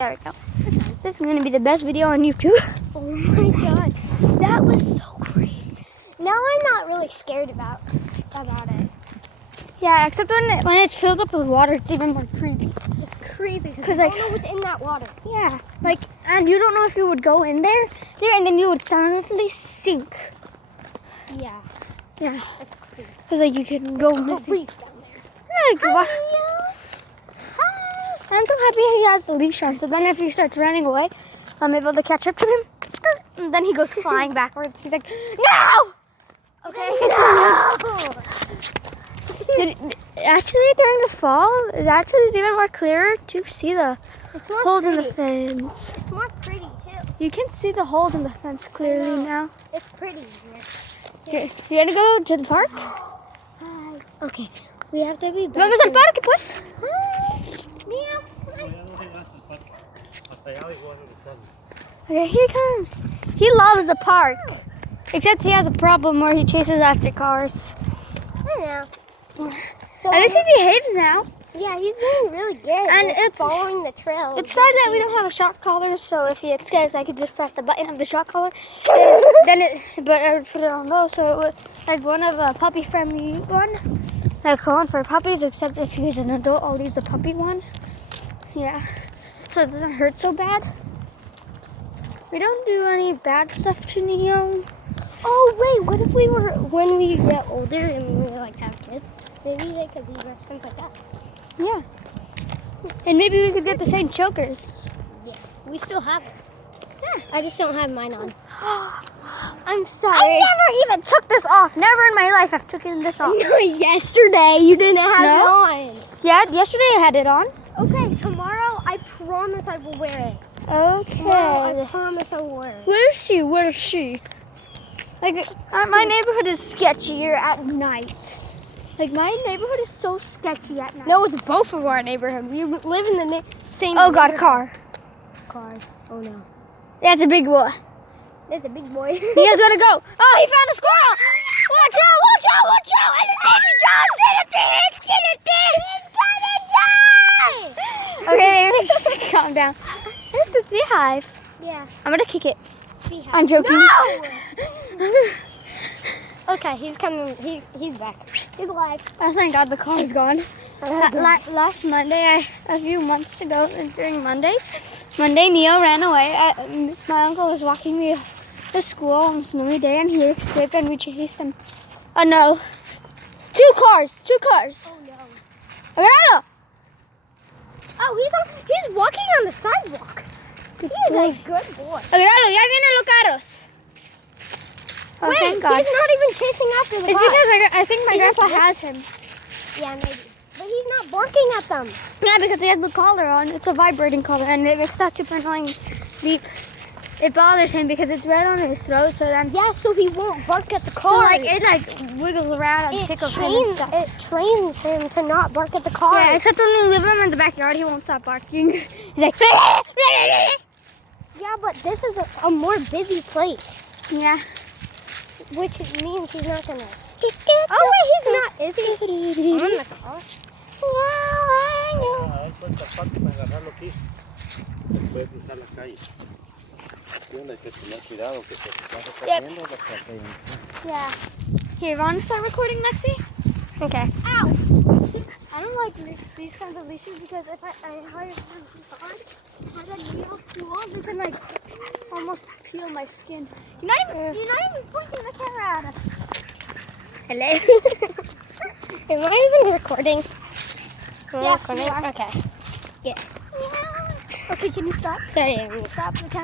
There we go. This is going to be the best video on YouTube. Oh my god. That was so creepy. Now I'm not really scared about it. Yeah, except when it's filled up with water, it's even more creepy. It's creepy because I don't know what's in that water. Yeah, and you don't know if you would go in there, and then you would suddenly sink. Yeah. Yeah. That's creepy. Because you can go missing. Down there. Hi. Hi. I'm so happy he has the leash on, so then if he starts running away, I'm able to catch up to him. Skirt, and then he goes flying backwards. He's like, no! Okay. Actually, during the fall, it's even more clearer to see the holes in the fence. It's more pretty too. You can see the holes in the fence clearly now. It's pretty. Okay, you gonna go to the park? Hi. Okay, we have to be back. Vamos al parque, pues. Meow. Okay, here he comes. He loves the park. Except he has a problem where he chases after cars. I know. So At least he behaves now. Yeah, he's doing really good. And He's it's following the trail. It's sad that we don't have a shock collar, so if he gets scared, I could just press the button of the shock collar. But I would put it on low, so it would like one of a puppy-friendly one, like one for puppies. Except if he's an adult, I'll use the puppy one. Yeah, so it doesn't hurt so bad. We don't do any bad stuff to Neo. Oh wait, what if when we get older and we like have kids? Maybe they could leave us friends like us. Yeah, and maybe we could get the same chokers. Yeah, we still have it. Yeah. I just don't have mine on. I'm sorry. I never even took this off. Never in my life I've taken this off. Yesterday you didn't have it on. Yeah, yesterday I had it on. Okay, tomorrow I promise I will wear it. Okay. Tomorrow, I promise I will wear it. Where is she? Where is she? Like, my neighborhood is sketchier at night. Like, my neighborhood is so sketchy at night. No, it's both of our neighborhood. We live in the same Oh, God, a car. Cars. Oh, no. That's a big boy. That's a big boy. You guys gotta go. Oh, he found a squirrel. Watch out, watch out, watch out. And okay, just calm down. There's this beehive. Yeah. I'm gonna kick it. Beehive. I'm joking. No! Okay, he's coming. He's back. He's alive. Oh, thank God the car's gone. Last Monday, a few months ago, during Monday, Neo ran away. My uncle was walking me to school on a snowy day, and he escaped, and we chased him. Oh no! Two cars! Oh no! Agarralo! Oh, he's walking on the sidewalk. He's a good boy. Agarralo! Ya vienen los carros. Oh, Wait, thank God. he's not even chasing after the It's car. because I think my grandpa has him. Yeah, maybe. But he's not barking at them. Yeah, because he has the collar on. It's a vibrating collar, and it makes that super annoying beep. It bothers him because it's right on his throat, so then... Yeah, so he won't bark at the car. So, like, it, wiggles around and tickles him and stuff. It trains him to not bark at the car. Yeah, except when we leave him in the backyard, he won't stop barking. He's like... Yeah, but this is a more busy place. Yeah. Which means he's not going to... Oh, wait, he's not, is he? On the car? Well, I know. Yeah. Here, you want to start recording, Lexi? Okay. Ow! I don't like these kinds of leashes because if I hire them on, then Neo tools, it can like almost peel my skin. You're not even pointing the camera at us. Hello? Am I even recording? Yeah, you are. Okay. Yeah. Okay, can you stop? Sorry, I'm Stop the camera.